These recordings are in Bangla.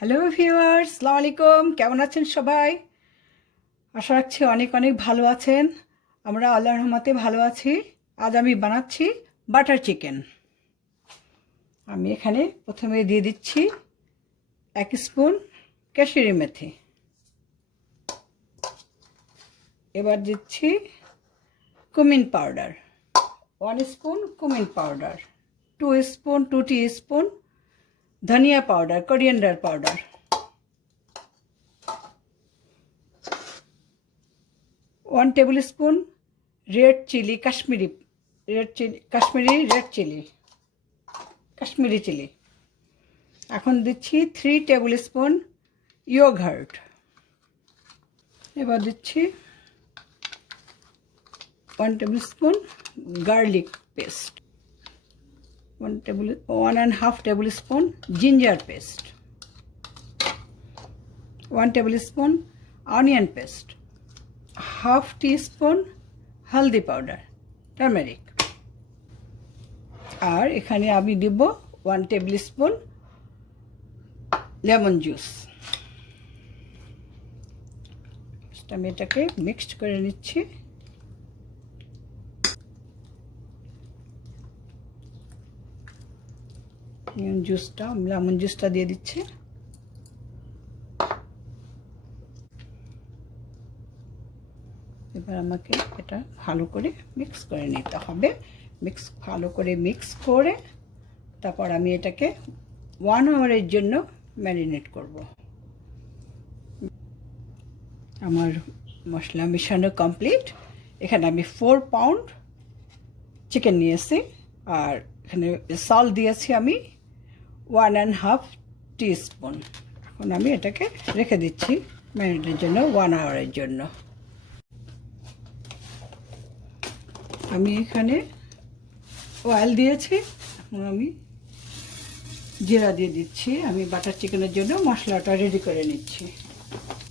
হ্যালো ভিউয়ার্স, আসসালামু আলাইকুম। কেমন আছেন সবাই? আশা রাখছি অনেক অনেক ভালো আছেন। আমরা আল্লাহর রহমতে ভালো আছি। আজ আমি বানাচ্ছি বাটার চিকেন। আমি এখানে প্রথমে দিয়ে দিচ্ছি 1 স্পুন কাসুরি মেথি। এবার দিচ্ছি cumin powder 1 spoon, cumin powder 2 teaspoon ধনিয়া powder, coriander powder, 1 tablespoon red chilli, Kashmiri chilli. এখন দিচ্ছি 3 টেবিল স্পুন ইয়োগার্ট। এবার দিচ্ছি 1 tablespoon garlic paste, 1.5 tablespoon ginger paste, 1 tablespoon onion paste, half teaspoon হলদি পাউডার, টার্মেরিক। আর এখানে আমি দিব 1 টেবিল স্পুন লেমন জুস। আমি এটাকে মিক্সড করে নিচ্ছি। লেমন জুসটা দিয়ে দিচ্ছি। এবার আমাকে এটা ভালো করে মিক্স করে নিতে হবে। ভালো করে মিক্স করে তারপর আমি এটাকে 1 আওয়ারের জন্য ম্যারিনেট করব। আমার মশলা মেশানো কমপ্লিট। এখানে আমি 4 পাউন্ড চিকেন নিয়েছি, আর এখানে সল্ট দিয়েছি আমি 1.5 টিস্পুন। এখন আমি এটাকে রেখে দিচ্ছি ম্যারিনেটের জন্য 1 আওয়ারের জন্য। আমি এখানে অয়েল দিয়েছি, এখন আমি জিরা দিয়ে দিচ্ছি। আমি বাটার চিকেনের জন্য মশলাটা রেডি করে নিচ্ছি।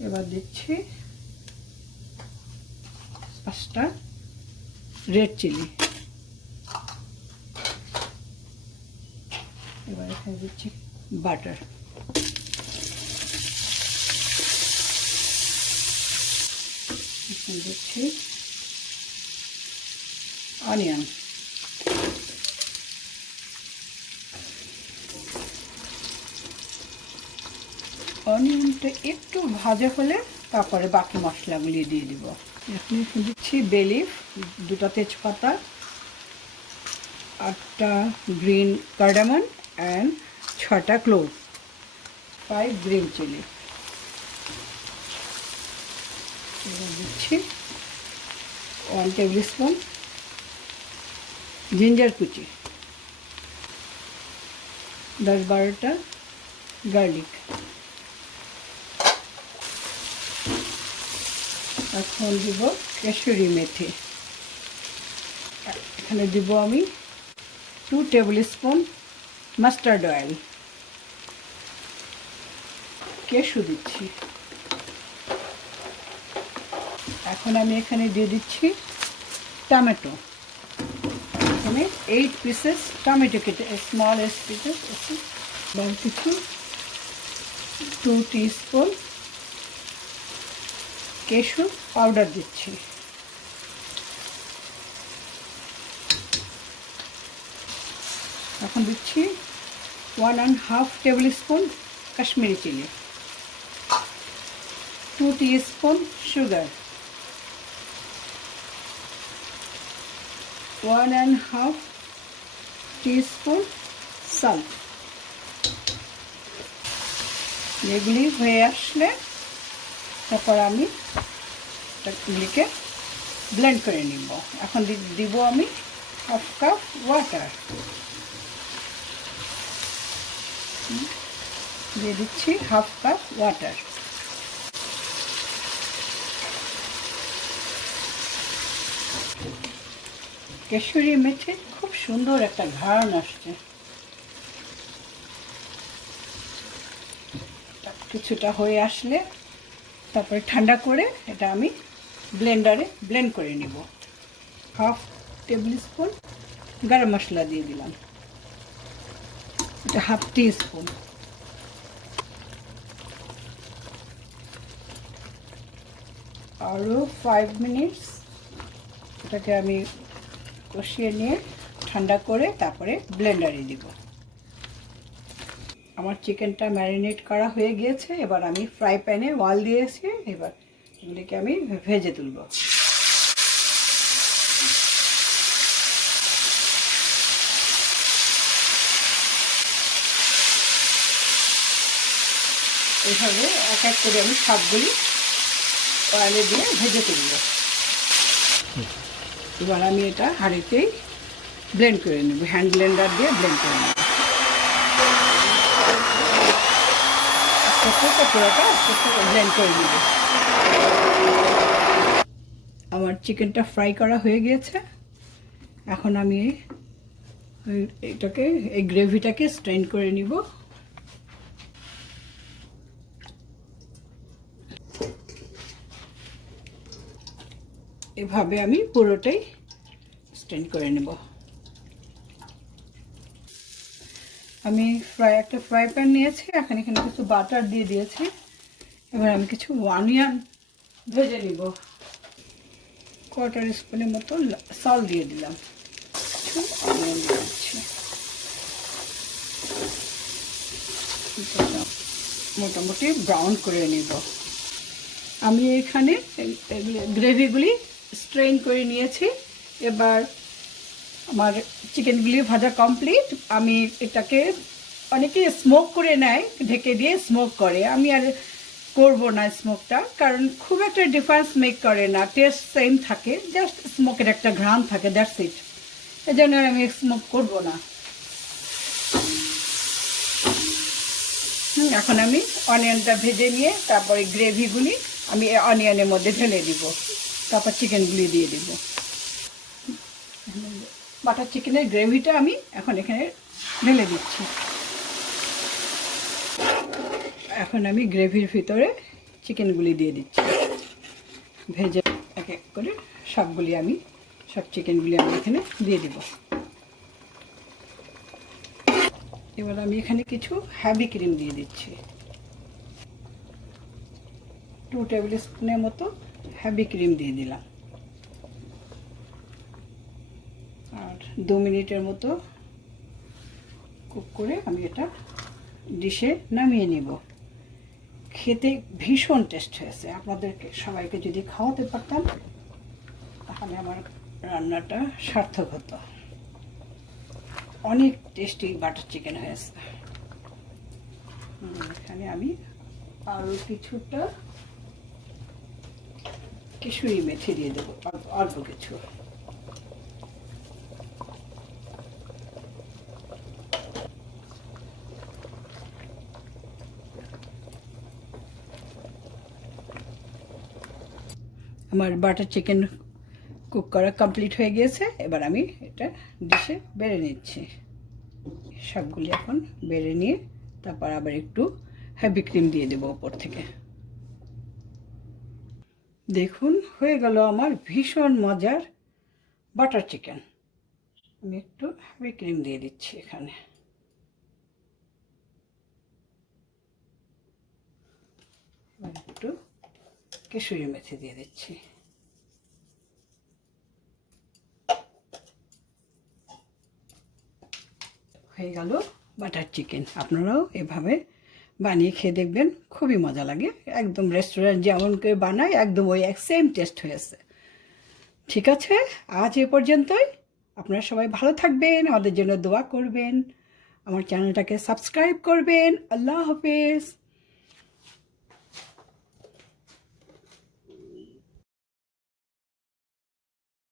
এবার দিচ্ছি 5টা রেড চিলি। এবার এখানে দিচ্ছি বাটার। এখানে দিচ্ছি অনিয়ন। অনিয়নটা একটু ভাজা হলে তারপরে বাকি মশলাগুলি দিয়ে দিব। এখন দিচ্ছি বে লিফ, 2টা তেজপাতা, 8টা গ্রিন কার্ডামন অ্যান্ড 6টা ক্লোভ, 5 গ্রিন চিলি। এবার দিচ্ছি 1 টেবিল স্পুন জিঞ্জার কুচি, 10-12টা গার্লিক। এখন দিব কাসুরি মেথি। এখানে দিব আমি 2 tablespoon mustard oil. Cashew দিচ্ছি। এখন আমি এখানে দিয়ে দিচ্ছি টমেটো। এখানে 8 পিসেস টমেটো কেটে, স্মল পিসেস। কিছু 2 টিস্পুন কেশু পাউডার দিচ্ছি। এখন দিচ্ছি 1.5 tablespoon Kashmiri chilli, 2 teaspoon sugar, 1.5 teaspoon salt. এগুলি হয়ে আসলে তারপর আমি এগুলিকে ব্লেন্ড করে নিব। এখন দিব আমি 1/2 কাপ ওয়াটার। দিয়ে দিচ্ছি 1/2 কাপ ওয়াটার। কাসুরি মেথি খুব সুন্দর একটা ঘ্রাণ আসছে। কিছুটা হয়ে আসলে তারপরে ঠান্ডা করে এটা আমি ব্লেন্ডারে ব্লেন্ড করে নিব। 1/2 টেবিল স্পুন গরম মশলা দিয়ে দিলাম, এটা 1/2 টিস্পুন। আরও 5 মিনিটস এটাকে আমি কষিয়ে নিয়ে ঠান্ডা করে তারপরে ব্লেন্ডারে দিব। আমার চিকেনটা ম্যারিনেট করা হয়ে গিয়েছে। এবার আমি ফ্রাই প্যানে অয়েল দিয়েছি। এবার এগুলিকে আমি ভেজে তুলব। এইভাবে এক এক করে আমি সবগুলি অয়েলে দিয়ে ভেজে তুলব। এবার আমি এটা হাঁড়িতেই ব্লেন্ড করে নেব, হ্যান্ড ব্লেন্ডার দিয়ে ব্লেন্ড করে নেব। পুরোটা ব্লেন্ড করে নেব। আমার চিকেনটা ফ্রাই করা হয়ে গিয়েছে। এখন আমি এটাকে এই গ্রেভিটাকে স্ট্রেন করে নিব। এভাবে আমি পুরোটাই স্ট্রেন করে নেব। আমি একটা ফ্রাই প্যান নিয়েছি, এখন এখানে কিছু বাটার দিয়ে দিয়েছি। এবার আমি কিছু অনিয়ন ভেজে নিব। 1/4 স্পুনের মতো সল্ট দিয়ে দিলাম, কিছু অনিয়ন দিচ্ছি। মোটামুটি ব্রাউন করে নিব। আমি এখানে গ্রেভিগুলি স্ট্রেন করে নিয়েছি। এবার আমার চিকেনগুলি ভাজা কমপ্লিট। আমি এটাকে অনেকে স্মোক করে নেয়, ঢেকে দিয়ে স্মোক করে। আমি আর করব না স্মোকটা, কারণ খুব একটা ডিফারেন্স মেক করে না, টেস্ট সেম থাকে, জাস্ট স্মোকের একটা ঘ্রাণ থাকে, দ্যাটস ইট। এই জন্য আমি স্মোক করব না। এখন আমি অনিয়নটা ভেজে নিয়ে তারপরে গ্রেভিগুলি আমি অনিয়নের মধ্যে ঢেলে দিব, তারপর চিকেনগুলি দিয়ে দিব। বাটার চিকেনের গ্রেভিটা আমি এখন এখানে ঢেলে দিচ্ছি। এখন আমি গ্রেভির ভিতরে চিকেনগুলি দিয়ে দিচ্ছি, ভেজে এক এক করে সব চিকেনগুলি আমি এখানে দিয়ে দিব। এবার আমি এখানে কিছু হেভি ক্রিম দিয়ে দিচ্ছি, 2 টেবিল স্পুনের মতো হেভি ক্রিম দিয়ে দিলাম। আর 2 মিনিটের মতো কুক করে আমি এটা ডিশে নামিয়ে নিব। খেতে ভীষণ টেস্ট হয়েছে। আপনাদেরকে সবাইকে যদি খাওয়াতে পারতাম তাহলে আমার রান্নাটা সার্থক হতো। অনেক টেস্টি বাটার চিকেন হয়েছে। এখানে আমি আরও কিছুটা কিশোরী মেথি দিয়ে দেবো, অল্প কিছু। আমার বাটার চিকেন কুক করা কমপ্লিট হয়ে গিয়েছে। এবার আমি এটা ডিশে বেড়ে নিচ্ছি। সবগুলি এখন বেড়ে নিয়ে তারপর আবার একটু হেভি ক্রিম দিয়ে দেবো ওপর থেকে। দেখুন, হয়ে গেল আমার ভীষণ মজার বাটার চিকেন। আমি একটু হেভি ক্রিম দিয়ে দিচ্ছি এখানে। একটু কেশরি মেথি দিয়ে দিচ্ছি। হয়ে গেল বাটার চিকেন। আপনারাও এভাবে বানিয়ে খেয়ে দেখবেন, খুবই মজা লাগে। একদম রেস্টুরেন্ট যেমন করে বানায় একদম ওই সেম টেস্ট হয়েছে। ঠিক আছে, আজ এ পর্যন্তই। আপনারা সবাই ভালো থাকবেন, আমাদের জন্য দোয়া করবেন, আমার চ্যানেলটাকে সাবস্ক্রাইব করবেন। আল্লাহ হাফেজ।